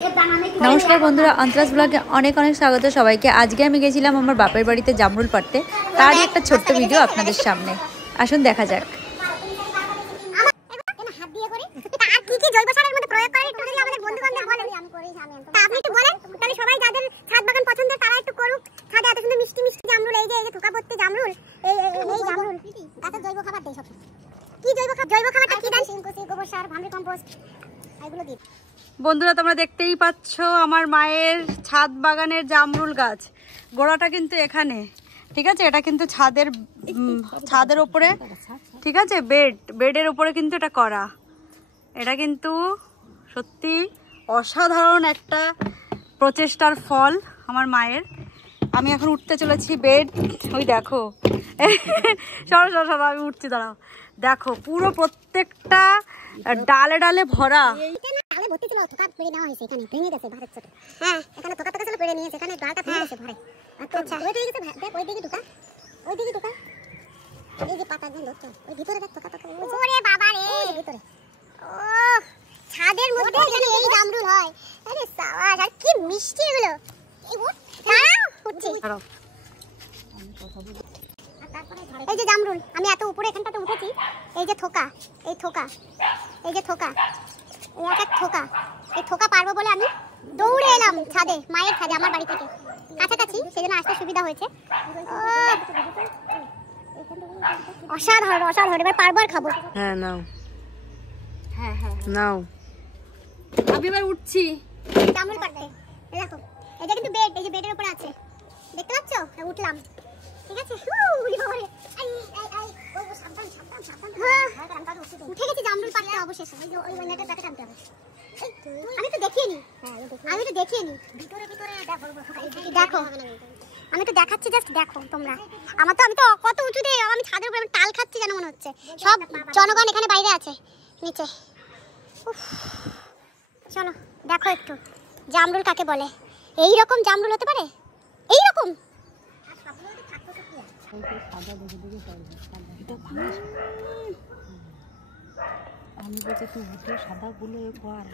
नमस्कार बंधुरा अंतराज ब्लगे अनेक अनेक स्वागत सबाइके। आज के आमी गेছিলাম আমার বাপের বাড়িতে জামরুল পাড়তে, তারই একটা ছোট্ট ভিডিও আপনাদের সামনে। আসুন দেখা যাক। বন্ধুরা তোমরা দেখতেই পাচ্ছ আমার মায়ের ছাদ বাগানের জামরুল গাছ। গোড়াটা কিন্তু এখানে, ঠিক আছে? এটা কিন্তু ছাদের উপরে, ঠিক আছে? বেডের উপরে কিন্তু এটা করা। এটা কিন্তু সত্যি অসাধারণ একটা প্রচেষ্টার ফল আমার মায়ের। আমি এখন উঠতে চলেছি বেড। ওই দেখো, সরো আমি উঠছি, দাঁড়াও। দেখো পুরো প্রত্যেকটা ডালে ডালে ভরা। ছাদের মধ্যে এই জামরুল হয়। আরে সাবাস, আর কি মিষ্টি এগুলো। এই যে জামরুল, আমি এত উপরে এখানটাতে উঠেছি। এই যে থোকা, এই থোকা, এই যে থোকা, এই এক থোকা, এই থোকা পারবো বলে আমি দৌড়ে এলাম ছাদে, মায়ের ছাদে, আমার বাড়ি থেকে কাছাকাছি, সেজন্য আসতে সুবিধা হয়েছে। অসাধারণ অসাধারণ। এবার পারবো আর খাবো। হ্যাঁ নাও, হ্যাঁ নাও। আমি এবার উঠছি জামরুল পাড়তে। দেখো এটা কিন্তু বেড, এই যে বেডের উপরে আছে, দেখতে পাচ্ছ? উঠলাম, ঠিক আছে? উঠে গেছি জামরুল পাড়তে অবশেষে। আমি তো দেখিয়ে নি, দেখো আমি তো দেখাচ্ছি, জাস্ট দেখো তোমরা। আমি তো কত উঁচুতে, আমি ছাদের উপরে তাল খাচ্ছি যেন মনে হচ্ছে। সব জনগণ এখানে বাইরে আছে নিচে। চলো দেখো একটু জামরুল কাকে বলে। এই রকম জামরুল হতে পারে, এই রকম। আমি বলছি তুই উঠে সাদা গুলো কর।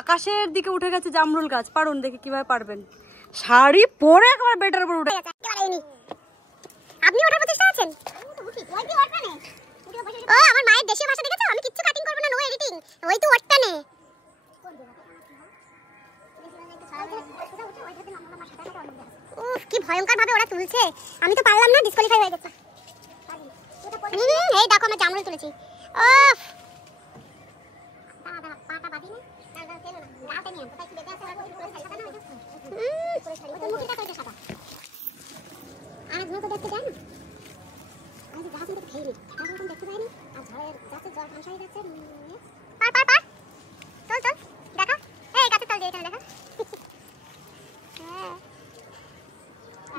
আকাশের দিকে উঠে গেছে জামরুল গাছ, পারুন দেখি কিভাবে পারবেন। শাড়ি পরে একবার বেটার উপর উঠে আপনি ওঠার প্রচেষ্টা আছেন? ও আমার মায়ের দেশীয় ভাষা দেখেছো? আমি কিচ্ছু কাটিং করব না, নো এডিটিং। ওই তো ওঠটানে। উফ কি ভয়ঙ্কর ভাবে ওরা তুলছে, আমি তো পারলাম না, ডিসকোয়ালিফাই হয়ে গেছে। এই দেখো আমরা জামরুল তুলেছি। উফ পাটা বাদি না, লালটা নিয়ে কোথায় কি বেঁধে আছে আর পুরো সাদা না, ওই মুখটা কইতে সাদা। আর ঘুরে তো দেখতে যায় না, আমি গাছ থেকে খেয়ে গাছ মতন দেখতে পাইনি, আর ঝড়ের গাছের জল ভাসাই যাচ্ছে। পার পার পার, চল চল দেখা, এই গাছের তল দিয়ে এখানে দেখা।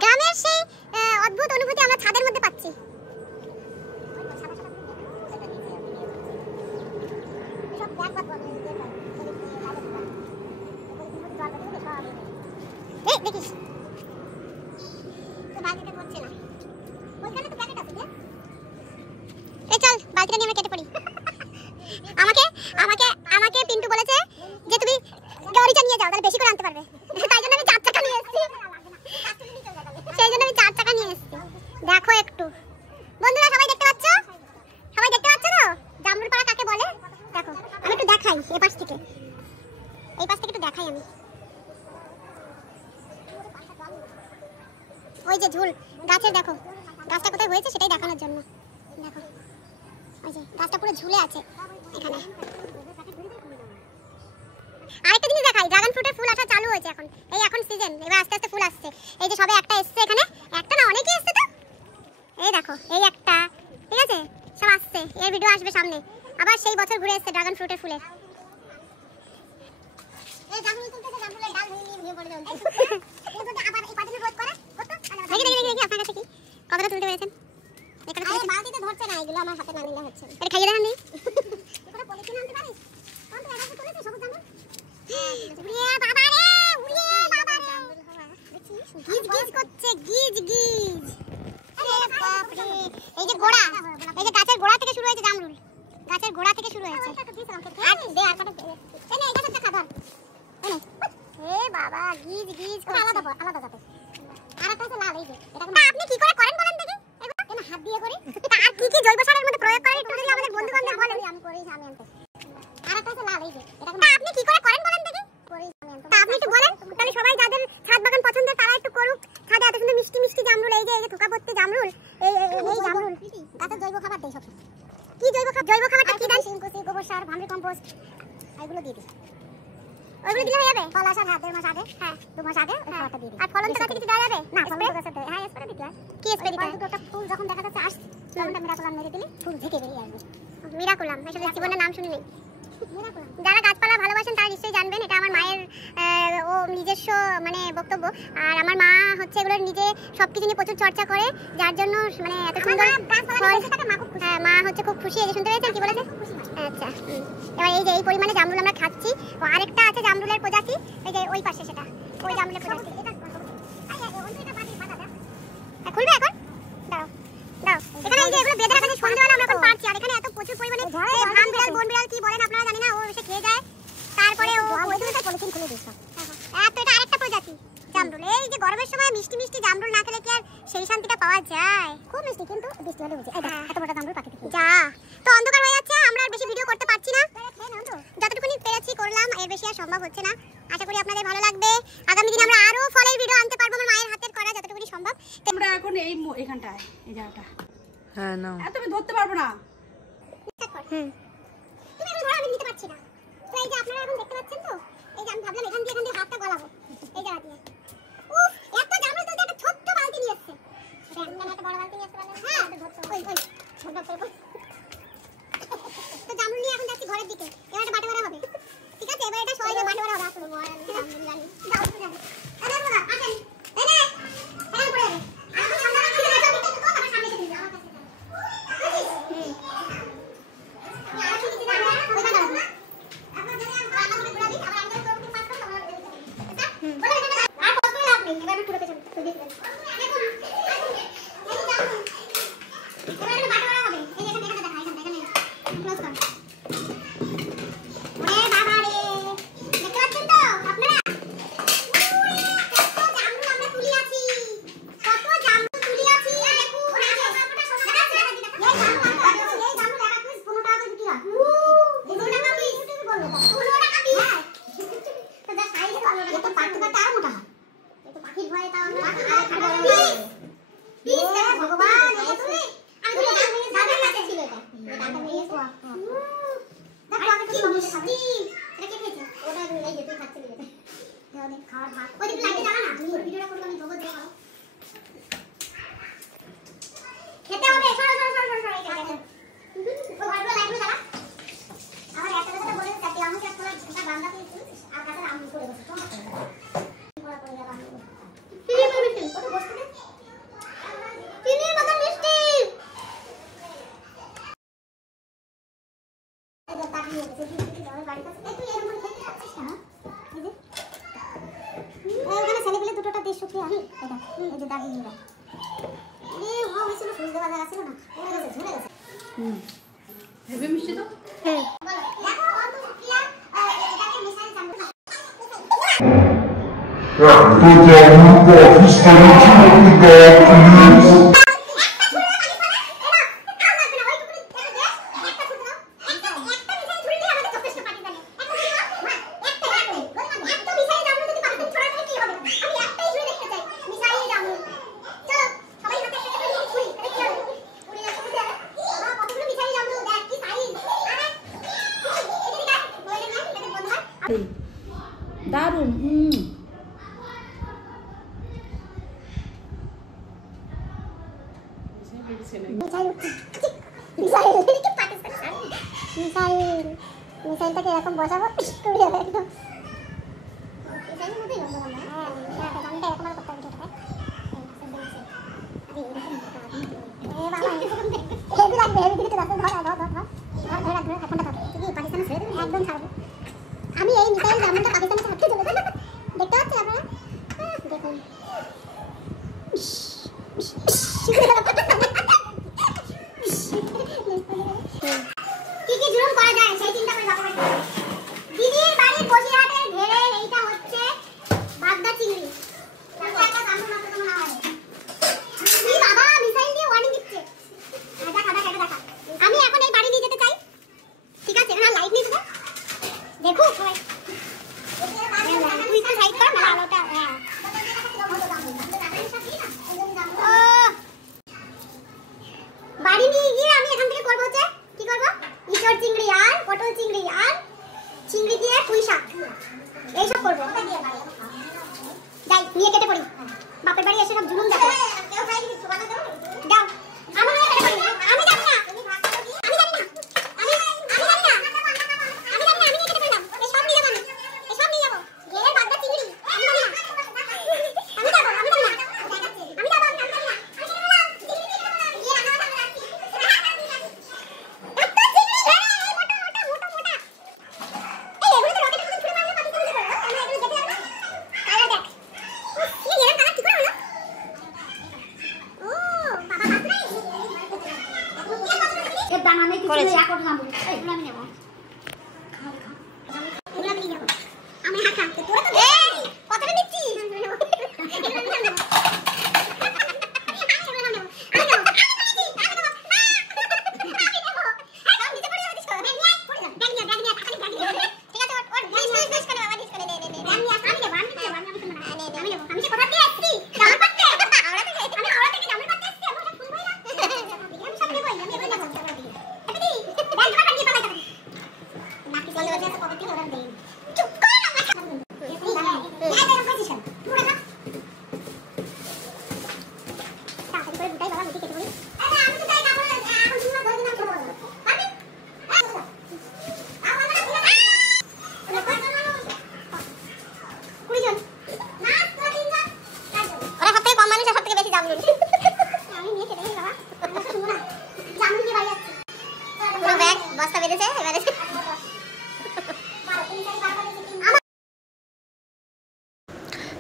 গ্রামের সেই অদ্ভুত অনুভূতি আমরা ছাদের মধ্যে পাচ্ছি। দেখিস তো বালতিতে পড়ছে না, ওইখানে তো প্যাকেট আছে। এই চল বালতিটা নিয়ে আমরা কেটে পড়ি। আমাকে আমাকে আমাকে পিন্টু বলেছে যে তুমি গাড়িটা নিয়ে যাও, তাহলে বেশি করে আনতে পারবে। তাই জন্য আমি 4 চাকা নিয়ে এসেছি, সেই জন্য আমি 4 চাকা নিয়ে এসেছি। দেখো একটু বন্ধুরা, সবাই দেখতে পাচ্ছ? সবাই দেখতে পাচ্ছ তো জামরুল পাড়া কাকে বলে? দেখো আমি একটু দেখাই, এই পাশ থেকে একটু দেখাই আমি। ওই যে ঝুল গাছের, দেখো গাছটা কোথায় হয়েছে সেটাই দেখানোর জন্য। দেখো ওই যে গাছটা পুরো ঝুলে আছে এখানে। আরেকটা জিনিস দেখাই, ড্রাগন ফ্রুটের ফুল আসা চালু হয়েছে এখন, এই এখন সিজন, এবার আস্তে আস্তে ফুল আসছে। এই যে সবে একটা এসছে এখানে, একটা না অনেকই এসছে তো, এই দেখো এই একটা, ঠিক আছে সব আসছে, এর ভিডিও আসবে সামনে। আবার সেই বছর ঘুরে এসছে ড্রাগন ফ্রুটের ফুলে। এই জামরুল তুলতে জামরুলের ডাল ভেঙে পড়ে যাচ্ছে। এই তো আবার এই পাশে রোদ করে কত দেখি আপনার কাছে কি কতটা তুলতে পেরেছেন? এখানে আরে বালতিতে ধরছে না, এগুলো আমার হাতে না নিলে হচ্ছে না। এটা খাইয়ে দেন নি, এখানে পলিথিন আনতে পারিস? কোন তো এটাকে তুলেছে সবুজ জামরুল। উড়িয়ে বাবা রে, উড়িয়ে বাবা রে, গিজ গিজ করছে, গিজ গিজ। আরে বাপ রে, এই যে গোড়া, এই যে গাছের গোড়া থেকে শুরু হয়েছে জামরুল, গাছের গোড়া থেকে শুরু হয়েছে। আর দে আর কাটা, এই নে এটা দেখা ধর, এই নে। এ বাবা গিজ গিজ করে, আলাদা আলাদা জাতে। আর একটা আছে লাল, এই যে এটা আপনি কি করে করেন বলেন দেখি? এগুলো কেন হাত দিয়ে করি? আর কি কি জৈব সারের মধ্যে প্রয়োগ করেন একটু যদি আমাদের বন্ধু-বান্ধব বলেন। আমি করি, আমি আনতে। আর একটা আছে লাল, এই যে এটা আপনি কি করে করেন বলেন দেখি? করি আমি আনতে। আপনি একটু বলেন, তাহলে সবাই যাদের ছাদ বাগান পছন্দের তারা একটু করুক। ছাদে এত সুন্দর মিষ্টি মিষ্টি জামরুল, এই যে থোকা ভর্তি জামরুল, এই জামরুল গাছের জৈব খাবার দেই সব। কি জৈব খাবার? জৈব খাবারটা কি দেন? শিংকুচি, গোবর সার, ভার্মি কম্পোস্ট, এগুলো দিয়ে দিই। ওইগুলো দিলে হয়ে যাবে? ফল আসার 1.5 মাস আগে, হ্যাঁ 2 মাস আগে ওই খাবারটা দিয়ে দিই। আর ফলন তো গাছে কিছু দেওয়া যাবে না? ফলন তো গাছে দেয়, হ্যাঁ স্প্রে দিতে হয়। কি স্প্রে দিতে হয়? দুটো ফুল যখন দেখা যাচ্ছে আসছে, তখন মিরাকুলাম মেরে দিলে ফুল ঝেঁকে বেরিয়ে আসবে। মিরাকুলাম, আসলে জীবনের নাম শুনি নাই। যারা গাছপালা ভালোবাসেন তারা নিশ্চয়ই জানবেন, এটা আমার মায়ের ও নিজস্ব মানে বক্তব্য। আর আমার মা হচ্ছে এগুলোর নিজে সবকিছু নিয়ে প্রচুর চর্চা করে, যার জন্য মানে এত সুন্দর মা হচ্ছে খুব খুশি। এই যে শুনতে পেয়েছেন কি বলেছে? আচ্ছা এবার এই যে এই পরিমাণে জামরুল আমরা খাচ্ছি। আরেকটা আছে জামরুলের প্রজাতি, এই যে ওই পাশে সেটা, ওই জামরুলের প্রজাতি। খুলবে এখন? দাও দাও, এখানে এই যে এগুলো বেঁধে রাখা আছে, সন্ধ্যাবেলা আমরা এখন পারছি। আর এখানে এত প্রচুর পরিমাণে ভাম বিড়াল, বন বিড়াল কি বলেন আপনারা জানি না, ও এসে খেয়ে যায়। তারপরে ও পলিথিন খুলে দিস। এত এটা আরেকটা প্রজাতি জামরুল। এই যে গরমের সময় মিষ্টি মিষ্টি জামরুল না খেলে কি আর সেই শান্তিটা পাওয়া যায়? খুব মিষ্টি, কিন্তু বৃষ্টি হলে বুঝি। এত বড় জামরুল পাখি যা। তো অন্ধকার হয়ে যাচ্ছে, আমরা আর বেশি ভিডিও করতে পারছি না, যতটুকুনি পেরেছি করলাম, এর বেশি আর সম্ভব হচ্ছে না। আশা করি আপনাদের ভালো লাগবে। আগামী দিনে আমরা আরো ফলের ভিডিও আনতে পারবো, আমার মায়ের হাতের করা যতটুকুনি সম্ভব। আমরা এখন এই এখানটায় এই জায়গাটা, হ্যাঁ নাও, এত আমি ধরতে পারবো না। তুমি এখন ধরো, আমি নিতে পারছি না। তো এই যে আপনারা এখন দেখতে পাচ্ছেন তো, এই যে আমি ভাবলাম এখান দিয়ে হাতটা গলাবো, এই জায়গা দিয়ে। উফ এত জামরুল তুলতে একটা ছোট্ট বালতি নিয়ে এসেছে। একটা বড় বালতি নিয়ে এসেছে বলেন? হ্যাঁ ওই ছোট করব। তো জামরুল নিয়ে এখন যাচ্ছি ঘরের দিকে, এবার এটা বাটোয়ারা হবে। ঠিক আছে, এবার এটা সবাই বাটোয়ারা হবে। আসলে জামরুল জানি যাও তুমি জানি। আরে বাবা আসেন, এই নে এখানে পড়ে যাবে। আমি সামনে রাখছি, এটা একটু তো আমার সামনে এসে দিন আমার কাছে। খাওয়ার ভাত ওই দিকে লাইটে জ্বালা না তুমি ভিডিওটা করলে আমি দেবো দেখো খেতে হবে সরো সরো সরো সরো এই জায়গাটা ও ভালো লাইটে জ্বালা আমার একটা কথা বলে দিতে আমি একটা একটা গান্ডা পেয়েছি আর কাছে আম করে বসে তোমার পড়া করে গেলাম চিনি তো মিষ্টি কত বসতে দে চিনি কত মিষ্টি এটা তাকি হচ্ছে কি ধরে গাড়ি কাছে একটু এর মধ্যে খেতে যাচ্ছিস না এই যে ওখানে ছেলেগুলো দুটোটা দেশ শুকিয়ে আমি এটা এই যে দাগি নিয়ে এই ও হয়েছিল ফুল দেওয়া জায়গা ছিল না ওরে গেছে ঝরে গেছে হেভি মিষ্টি তো হ্যাঁ দেখো অত শুকিয়া এটাকে মিশাই জানতো না দারুণ মিসাইলটাকে এরকম বসাবো করে যাবে একদম মিসাইলের মতোই লম্বা লম্বা হ্যাঁ গানটা এরকম আর করতে হবে হেভি লাগবে হেভি দিকে ধর ধর ধর ধর ধর ধর ফোনটা ধর তুই পাকিস্তানে ছেড়ে দিবি একদম ছাড়বো আমি এই মিসাইল জামানটা পাকিস্তানে ছাড়তে চলে যাব দেখতে পাচ্ছেন আপনারা দেখুন কি কি জুলুম করা যায় সেই চিন্তা করে বাবা দিদির বাড়ির বসিরহাটের ঘেরে এইটা হচ্ছে বাগদা চিংড়ি তারপর একটা কামড় মাত্র তোমার না হয় এই বাবা মিসাইল দিয়ে ওয়ার্নিং দিচ্ছে দেখা আমি এখন এই বাড়ি নিয়ে যেতে চাই ঠিক আছে এখানে লাইট নিয়ে দেবো দেখো সবাই তুই তো সাইড কর না আলোটা হ্যাঁ বাড়ি নিয়ে গিয়ে আমি এখান থেকে করবো হচ্ছে কি করবো ইচড় চিংড়ি আর পটল চিংড়ি আর চিংড়ি দিয়ে পুঁই শাক এইসব করবো যাই নিয়ে কেটে পড়ি বাপের বাড়ি এসে সব জুলুম দেখো যাও আমি কেটে পড়ি আমি জানি না আমি জানি না আমি জানি না আমি কেটে পড়লাম এসব নিয়ে যাবো এসব নিয়ে যাবো ঘেরে বাগদা চিংড়ি আমি জানি না আমি যাবো আমি জানি না আমি যাবো আমি জানি না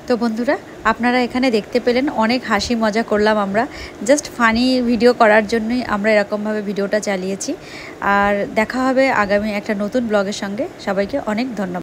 তো বন্ধুরা আপনারা এখানে দেখতে পেলেন অনেক হাসি মজা করলাম আমরা জাস্ট ফানি ভিডিও করার জন্যই আমরা এরকমভাবে ভিডিওটা চালিয়েছি আর দেখা হবে আগামী একটা নতুন ব্লগের সঙ্গে সবাইকে অনেক ধন্যবাদ।